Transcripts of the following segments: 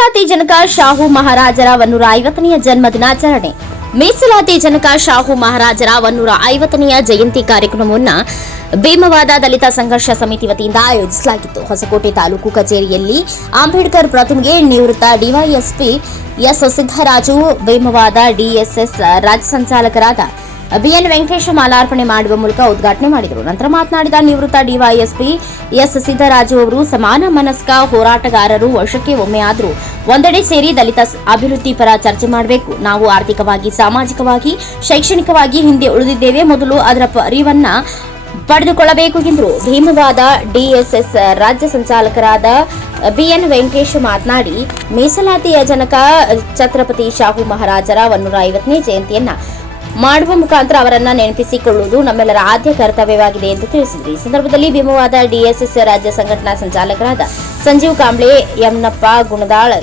ಮೀಸಲಾತಿ ಜನಕ ಶಾಹು ಮಹಾರಾಜರ 150ನೇ ಜನ್ಮ ದಿನಾಚರಣೆ. ಮೀಸಲಾತಿ ಜನಕ ಶಾಹು ಮಹಾರಾಜರ 150ನೇ ಜಯಂತಿ ಕಾರ್ಯಕ್ರಮವನ್ನು ಭೀಮವಾದ ದಲಿತ ಸಂಘರ್ಷ ಸಮಿತಿ ವತಿಯಿಂದ ಆಯೋಜಿಸಲಾಗಿತ್ತು. ಹೊಸಕೋಟೆ ತಾಲೂಕು ಕಚೇರಿಯಲ್ಲಿ ಅಂಬೇಡ್ಕರ್ ಪ್ರತಿಮೆಗೆ ನಿವೃತ್ತ ಡಿವೈಎಸ್ಪಿ ಎಸ್ ಸಿದ್ದರಾಜು, ಭೀಮವಾದ ಡಿಎಸ್ಎಸ್ ರಾಜ್ಯ ಸಂಚಾಲಕರಾದ ಬಿಎನ್ ವೆಂಕಟೇಶ ಮಾಲಾರ್ಪಣೆ ಮಾಡುವ ಮೂಲಕ ಉದ್ಘಾಟನೆ ಮಾಡಿದರು. ನಂತರ ಮಾತನಾಡಿದ ನಿವೃತ್ತ ಡಿವೈಎಸ್ಪಿ ಎಸ್ ಸಿದ್ದರಾಜು ಅವರು, ಸಮಾನ ಮನಸ್ಕ ಹೋರಾಟಗಾರರು ವರ್ಷಕ್ಕೆ ಒಮ್ಮೆ ಆದರೂ ಒಂದೆಡೆ ಸೇರಿ ದಲಿತ ಅಭಿವೃದ್ಧಿ ಪರ ಚರ್ಚೆ ಮಾಡಬೇಕು. ನಾವು ಆರ್ಥಿಕವಾಗಿ, ಸಾಮಾಜಿಕವಾಗಿ, ಶೈಕ್ಷಣಿಕವಾಗಿ ಹಿಂದೆ ಉಳಿದಿದ್ದೇವೆ. ಮೊದಲು ಅದರ ಪರಿವನ್ನ ಪಡೆದುಕೊಳ್ಳಬೇಕು ಎಂದರು. ಭೀಮವಾದ ಡಿಎಸ್ಎಸ್ ರಾಜ್ಯ ಸಂಚಾಲಕರಾದ ಬಿಎನ್ ವೆಂಕಟೇಶ್ ಮಾತನಾಡಿ, ಮೀಸಲಾತಿಯ ಜನಕ ಛತ್ರಪತಿ ಶಾಹು ಮಹಾರಾಜರ 150ನೇ ಜಯಂತಿಯನ್ನ ಮಾಡುವ ಮುಖಾಂತರ ಅವರನ್ನ ನೆನಪಿಸಿಕೊಳ್ಳುವುದು ನಮ್ಮೆಲ್ಲರ ಆದ್ಯ ಕರ್ತವ್ಯವಾಗಿದೆ ಎಂದು ತಿಳಿಸಿದರು. ಈ ಸಂದರ್ಭದಲ್ಲಿ ಭೀಮವಾದ ಡಿಎಸ್ಎಸ್ ರಾಜ್ಯ ಸಂಘಟನಾ ಸಂಚಾಲಕರಾದ ಸಂಜೀವ್ ಕಾಂಬ್ಳೆ, ಯಮನಪ್ಪ ಗುಣದಾಳ್,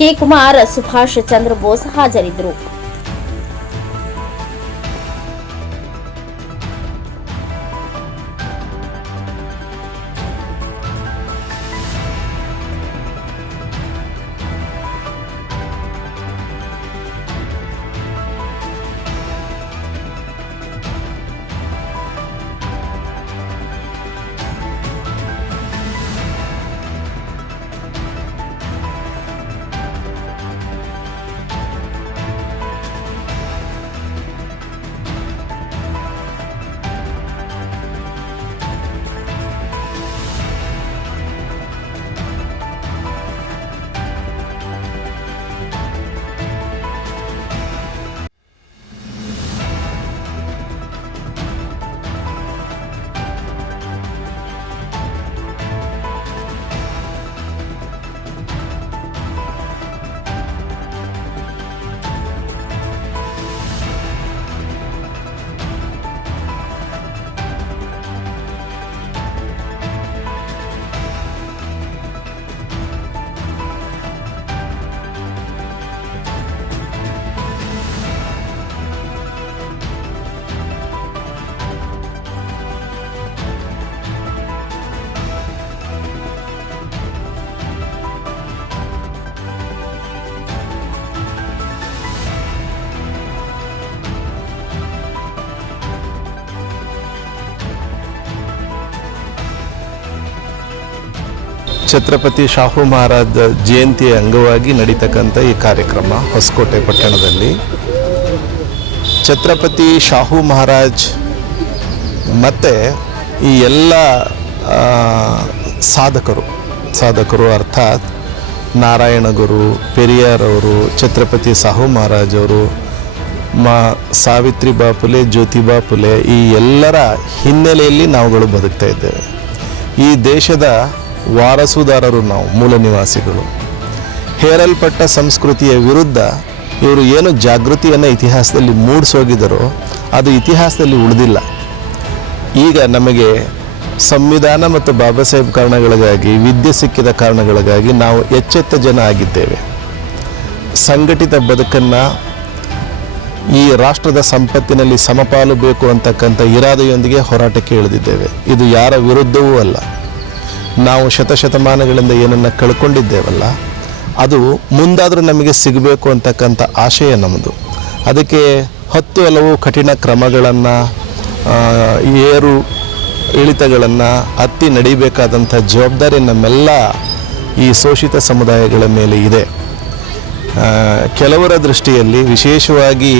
ಕೆ ಕುಮಾರ್, ಸುಭಾಷ್ ಚಂದ್ರ ಬೋಸ್ ಹಾಜರಿದ್ದರು. ಛತ್ರಪತಿ ಶಾಹು ಮಹಾರಾಜ ಜಯಂತಿಯ ಅಂಗವಾಗಿ ನಡೀತಕ್ಕಂಥ ಈ ಕಾರ್ಯಕ್ರಮ ಹೊಸಕೋಟೆ ಪಟ್ಟಣದಲ್ಲಿ ಛತ್ರಪತಿ ಶಾಹು ಮಹಾರಾಜ್ ಮತ್ತು ಈ ಎಲ್ಲ ಸಾಧಕರು ಅರ್ಥಾತ್ ನಾರಾಯಣಗುರು, ಪೆರಿಯಾರವರು, ಛತ್ರಪತಿ ಶಾಹು ಮಹಾರಾಜ್ ಅವರು, ಸಾವಿತ್ರಿಬಾ ಫುಲೆ, ಜ್ಯೋತಿಬಾ ಫುಲೆ, ಈ ಎಲ್ಲರ ಹಿನ್ನೆಲೆಯಲ್ಲಿ ನಾವುಗಳು ಬದುಕ್ತಾ ಇದ್ದೇವೆ. ಈ ದೇಶದ ವಾರಸುದಾರರು ನಾವು, ಮೂಲ ನಿವಾಸಿಗಳು. ಹೇರಲ್ಪಟ್ಟ ಸಂಸ್ಕೃತಿಯ ವಿರುದ್ಧ ಇವರು ಏನು ಜಾಗೃತಿಯನ್ನು ಇತಿಹಾಸದಲ್ಲಿ ಮೂಡಿಸೋಗಿದ್ದಾರೋ ಅದು ಇತಿಹಾಸದಲ್ಲಿ ಉಳಿದಿಲ್ಲ. ಈಗ ನಮಗೆ ಸಂವಿಧಾನ ಮತ್ತು ಬಾಬಾ ಸಾಹೇಬ್ ಕಾರಣಗಳಿಗಾಗಿ, ವಿದ್ಯೆ ಸಿಕ್ಕಿದ ಕಾರಣಗಳಿಗಾಗಿ ನಾವು ಎಚ್ಚೆತ್ತ ಜನ ಆಗಿದ್ದೇವೆ. ಸಂಘಟಿತ ಬದುಕನ್ನು, ಈ ರಾಷ್ಟ್ರದ ಸಂಪತ್ತಿನಲ್ಲಿ ಸಮಪಾಲು ಬೇಕು ಅಂತಕ್ಕಂಥ ಇರಾದೆಯೊಂದಿಗೆ ಹೋರಾಟಕ್ಕೆ ಇಳಿದಿದ್ದೇವೆ. ಇದು ಯಾರ ವಿರುದ್ಧವೂ ಅಲ್ಲ. ನಾವು ಶತಶತಮಾನಗಳಿಂದ ಏನನ್ನು ಕಳ್ಕೊಂಡಿದ್ದೇವಲ್ಲ, ಅದು ಮುಂದಾದರೂ ನಮಗೆ ಸಿಗಬೇಕು ಅಂತಕ್ಕಂಥ ಆಶಯ ನಮ್ಮದು. ಅದಕ್ಕೆ ಹಲವು ಕಠಿಣ ಕ್ರಮಗಳನ್ನು, ಏರು ಇಳಿತಗಳನ್ನು ಹತ್ತಿ ನಡಿಬೇಕಾದಂಥ ಜವಾಬ್ದಾರಿ ನಮ್ಮೆಲ್ಲ ಈ ಶೋಷಿತ ಸಮುದಾಯಗಳ ಮೇಲೆ ಇದೆ. ಕೆಲವರ ದೃಷ್ಟಿಯಲ್ಲಿ, ವಿಶೇಷವಾಗಿ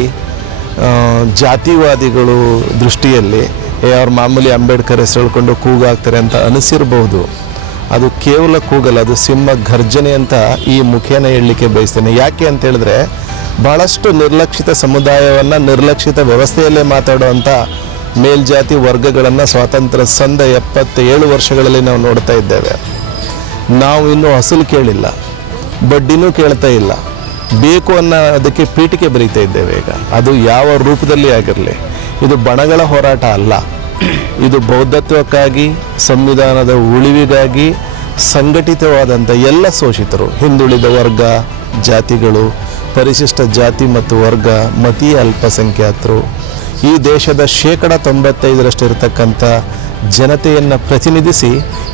ಜಾತಿವಾದಿಗಳು ದೃಷ್ಟಿಯಲ್ಲಿ, ಅವ್ರ ಮಾಮೂಲಿ ಅಂಬೇಡ್ಕರ್ ಹೆಸರು ಹೇಳ್ಕೊಂಡು ಕೂಗಾಗ್ತಾರೆ ಅಂತ ಅನಿಸಿರಬಹುದು. ಅದು ಕೇವಲ ಕೂಗಲ್ಲ, ಅದು ಸಿಂಹ ಗರ್ಜನೆ ಅಂತ ಈ ಮುಖೇನ ಹೇಳಲಿಕ್ಕೆ ಬಯಸ್ತೇನೆ. ಯಾಕೆ ಅಂತ ಹೇಳಿದ್ರೆ, ಭಾಳಷ್ಟು ನಿರ್ಲಕ್ಷಿತ ಸಮುದಾಯವನ್ನು ನಿರ್ಲಕ್ಷಿತ ವ್ಯವಸ್ಥೆಯಲ್ಲೇ ಮಾತಾಡುವಂಥ ಮೇಲ್ಜಾತಿ ವರ್ಗಗಳನ್ನು ಸ್ವಾತಂತ್ರ್ಯ ಸಂದ 77 ವರ್ಷಗಳಲ್ಲಿ ನಾವು ನೋಡ್ತಾ ಇದ್ದೇವೆ. ನಾವು ಇನ್ನೂ ಅಸಲು ಕೇಳಿಲ್ಲ, ಬಡ್ಡಿನೂ ಕೇಳ್ತಾ ಇಲ್ಲ, ಬೇಕು ಅನ್ನೋ ಅದಕ್ಕೆ ಪೀಠಿಕೆ ಬರೀತಾ ಇದ್ದೇವೆ. ಈಗ ಅದು ಯಾವ ರೂಪದಲ್ಲಿ ಆಗಿರಲಿ, ಇದು ಬಣಗಳ ಹೋರಾಟ ಅಲ್ಲ. ಇದು ಬೌದ್ಧತ್ವಕ್ಕಾಗಿ, ಸಂವಿಧಾನದ ಉಳಿವಿಗಾಗಿ ಸಂಘಟಿತವಾದಂಥ ಎಲ್ಲ ಶೋಷಿತರು, ಹಿಂದುಳಿದ ವರ್ಗ, ಜಾತಿಗಳು, ಪರಿಶಿಷ್ಟ ಜಾತಿ ಮತ್ತು ವರ್ಗ, ಮತೀಯ ಅಲ್ಪಸಂಖ್ಯಾತರು, ಈ ದೇಶದ 95% ಇರತಕ್ಕಂಥ ಜನತೆಯನ್ನು ಪ್ರತಿನಿಧಿಸಿ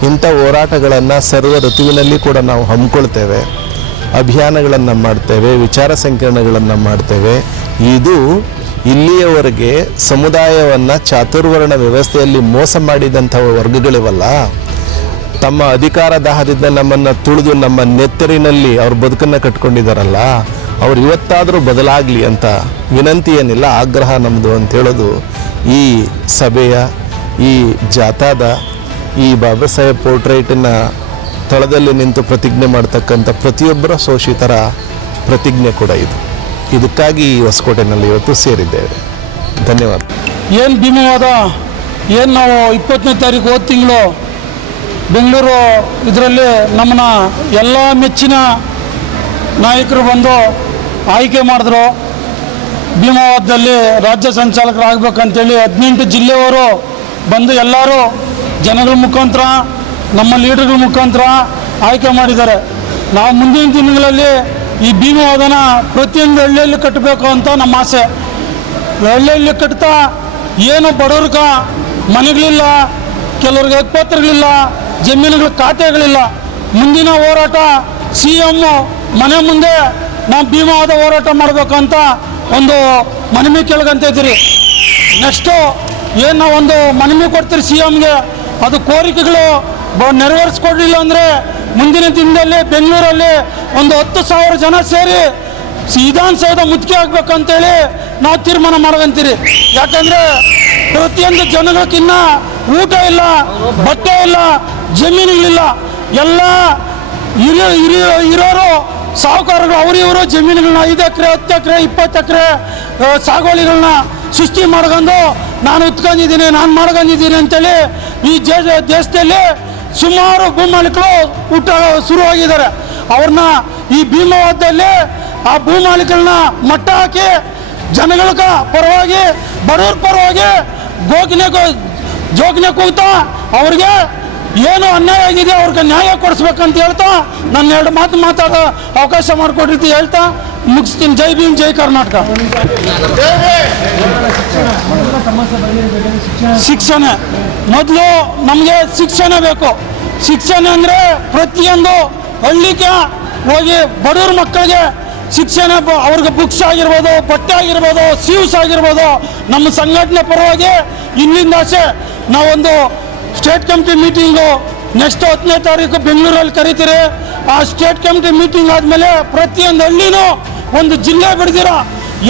ಇಂಥ ಹೋರಾಟಗಳನ್ನು ಸರ್ವ ಋತುವಿನಲ್ಲಿ ಕೂಡ ನಾವು ಹಮ್ಮಿಕೊಳ್ತೇವೆ. ಅಭಿಯಾನಗಳನ್ನು ಮಾಡ್ತೇವೆ, ವಿಚಾರ ಸಂಕಿರಣಗಳನ್ನು ಮಾಡ್ತೇವೆ. ಇದು ಇಲ್ಲಿಯವರೆಗೆ ಸಮುದಾಯವನ್ನು ಚಾತುರ್ವರ್ಣ ವ್ಯವಸ್ಥೆಯಲ್ಲಿ ಮೋಸ ಮಾಡಿದಂಥ ವರ್ಗಗಳಿವಲ್ಲ, ತಮ್ಮ ಅಧಿಕಾರ ದಾಹದಿಂದ ನಮ್ಮನ್ನು ತುಳಿದು ನಮ್ಮ ನೆತ್ತರಿನಲ್ಲಿ ಅವ್ರ ಬದುಕನ್ನು ಕಟ್ಕೊಂಡಿದ್ದಾರಲ್ಲ, ಅವ್ರು ಇವತ್ತಾದರೂ ಬದಲಾಗಲಿ ಅಂತ ವಿನಂತಿ ಏನಿಲ್ಲ, ಆಗ್ರಹ ನಮ್ಮದು ಅಂತ ಹೇಳೋದು ಈ ಸಭೆಯ, ಈ ಜಾಥಾದ, ಈ ಬಾಬಾ ಸಾಹೇಬ್ ಪೋರ್ಟ್ರೇಟಿನ ತಳದಲ್ಲಿ ನಿಂತು ಪ್ರತಿಜ್ಞೆ ಮಾಡ್ತಕ್ಕಂಥ ಪ್ರತಿಯೊಬ್ಬರ ಶೋಷಿತರ ಪ್ರತಿಜ್ಞೆ ಕೂಡ ಇದು. ಇದಕ್ಕಾಗಿ ಈ ಹೊಸಕೋಟೆನಲ್ಲಿ ಇವತ್ತು ಸೇರಿದ್ದೇವೆ. ಧನ್ಯವಾದ. ಏನು ಭೀಮವಾದ, ಏನು ನಾವು 20ನೇ ತಾರೀಕು ಹೋದ ತಿಂಗಳು ಬೆಂಗಳೂರು ಇದರಲ್ಲಿ ನಮ್ಮನ್ನ ಎಲ್ಲ ಮೆಚ್ಚಿನ ನಾಯಕರು ಬಂದು ಆಯ್ಕೆ ಮಾಡಿದ್ರು. ಭೀಮವಾದದಲ್ಲಿ ರಾಜ್ಯ ಸಂಚಾಲಕರಾಗಬೇಕಂತೇಳಿ 18 ಜಿಲ್ಲೆಯವರು ಬಂದು ಎಲ್ಲರೂ ಜನಗಳ ಮುಖಾಂತರ, ನಮ್ಮ ಲೀಡರ್ಗಳ ಮುಖಾಂತರ ಆಯ್ಕೆ ಮಾಡಿದ್ದಾರೆ. ನಾವು ಮುಂದಿನ ದಿನಗಳಲ್ಲಿ ಈ ಭೀಮವಾದನ ಪ್ರತಿಯೊಂದು ಹಳ್ಳಿಯಲ್ಲಿ ಕಟ್ಟಬೇಕು ಅಂತ ನಮ್ಮ ಆಸೆ. ಹಳ್ಳಿಯಲ್ಲಿ ಕಟ್ತಾ ಏನು ಬಡವ್ರಿಗೆ ಮನೆಗಳಿಲ್ಲ, ಕೆಲವ್ರಿಗೆ ಹಕ್ಕುಪತ್ರಗಳಿಲ್ಲ, ಜಮೀನುಗಳ ಖಾತೆಗಳಿಲ್ಲ. ಮುಂದಿನ ಹೋರಾಟ CM ಮನೆ ಮುಂದೆ ನಾವು ಭೀಮವಾದ ಹೋರಾಟ ಮಾಡಬೇಕಂತ ಒಂದು ಮನವಿ ಕೇಳ್ಕೊಂತ ಇದ್ದೀರಿ. ನೆಕ್ಸ್ಟು ಏನು ನಾವು ಒಂದು ಮನವಿ ಕೊಡ್ತೀರಿ CMಗೆ, ಅದು ಕೋರಿಕೆಗಳು ನೆರವೇರಿಸ್ಕೊಡ್ಲಿಲ್ಲ ಅಂದರೆ ಮುಂದಿನ ದಿನದಲ್ಲಿ ಬೆಂಗಳೂರಲ್ಲಿ ಒಂದು 10,000 ಜನ ಸೇರಿ ವಿಧಾನಸೌಧ ಮುತ್ತಿಗೆ ಆಗ್ಬೇಕಂತೇಳಿ ನಾವು ತೀರ್ಮಾನ ಮಾಡ್ಕೊಂತೀರಿ. ಯಾಕಂದರೆ ಪ್ರತಿಯೊಂದು ಜನಗಳಿಗಿನ್ನ ಊಟ ಇಲ್ಲ, ಬಟ್ಟೆ ಇಲ್ಲ, ಜಮೀನುಗಳಿಲ್ಲ. ಎಲ್ಲ ಇರೋರು ಸಾಹುಕಾರಗಳು ಅವರಿವರು ಜಮೀನುಗಳನ್ನ 5 ಎಕರೆ 10 ಎಕರೆ 20 ಎಕರೆ ಸಾಗುವಳಿಗಳನ್ನ ಸೃಷ್ಟಿ ಮಾಡ್ಕೊಂಡು ನಾನು ಉತ್ಕೊಂಡಿದ್ದೀನಿ, ನಾನು ಮಾಡ್ಕೊಂಡಿದ್ದೀನಿ ಅಂತೇಳಿ ಈ ದೇಶದಲ್ಲಿ ಸುಮಾರು ಭೂಮಾಲೀಕರು ಶುರುವಾಗಿದ್ದಾರೆ. ಅವ್ರನ್ನ ಈ ಭೀಮವಾದದಲ್ಲಿ ಆ ಭೂಮಾಲೀಕರನ್ನ ಮಟ್ಟ ಹಾಕಿ ಜನಗಳ ಪರವಾಗಿ, ಬಡವ್ರ ಪರವಾಗಿ ಜೋಗ್ನೆ ಕೂಗ್ತಾ ಅವ್ರಿಗೆ ಏನು ಅನ್ಯಾಯ ಆಗಿದೆ ಅವ್ರಿಗೆ ನ್ಯಾಯ ಕೊಡಿಸ್ಬೇಕಂತ ಹೇಳ್ತಾ ನನ್ನ 2 ಮಾತು ಮಾತಾಡೋ ಅವಕಾಶ ಮಾಡಿಕೊಟ್ಟಿರ್ತಿ ಹೇಳ್ತಾ ಮುಗಿಸ್ತೀನಿ. ಜೈ ಭೀಮ್, ಜೈ ಕರ್ನಾಟಕ. ಶಿಕ್ಷಣ ಮೊದಲು ನಮಗೆ ಶಿಕ್ಷಣ ಬೇಕು. ಶಿಕ್ಷಣ ಅಂದರೆ ಪ್ರತಿಯೊಂದು ಹಳ್ಳಿಗೆ ಹೋಗಿ ಬಡವ್ರ ಮಕ್ಕಳಿಗೆ ಶಿಕ್ಷಣ, ಅವ್ರಿಗೆ ಬುಕ್ಸ್ ಆಗಿರ್ಬೋದು, ಬಟ್ಟೆ ಆಗಿರ್ಬೋದು, ಶೂಸ್ ಆಗಿರ್ಬೋದು. ನಮ್ಮ ಸಂಘಟನೆ ಪರವಾಗಿ ಇಲ್ಲಿಂದ ಆಸೆ ನಾವೊಂದು ಸ್ಟೇಟ್ ಕಮಿಟಿ ಮೀಟಿಂಗು ನೆಕ್ಸ್ಟ್ 10ನೇ ತಾರೀಕು ಬೆಂಗಳೂರಲ್ಲಿ ಕರಿತೀರಿ. ಆ ಸ್ಟೇಟ್ ಕಮಿಟಿ ಮೀಟಿಂಗ್ ಆದಮೇಲೆ ಪ್ರತಿಯೊಂದು ಹಳ್ಳಿನೂ ಒಂದು ಜಿಲ್ಲೆ ಬಿಡ್ದಿರ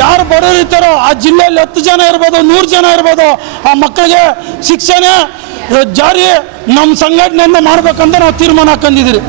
ಯಾರು ಬಡವರು ಇರ್ತಾರೋ ಆ ಜಿಲ್ಲೆಯಲ್ಲಿ 10 ಜನ ಇರ್ಬೋದು, 100 ಜನ ಇರ್ಬೋದು, ಆ ಮಕ್ಕಳಿಗೆ ಶಿಕ್ಷಣ ಜಾರಿ ನಮ್ಮ ಸಂಘಟನೆಯಿಂದ ಮಾಡ್ಬೇಕಂತ ನಾವು ತೀರ್ಮಾನ ಹಾಕೊಂಡಿದ್ದೀರಿ.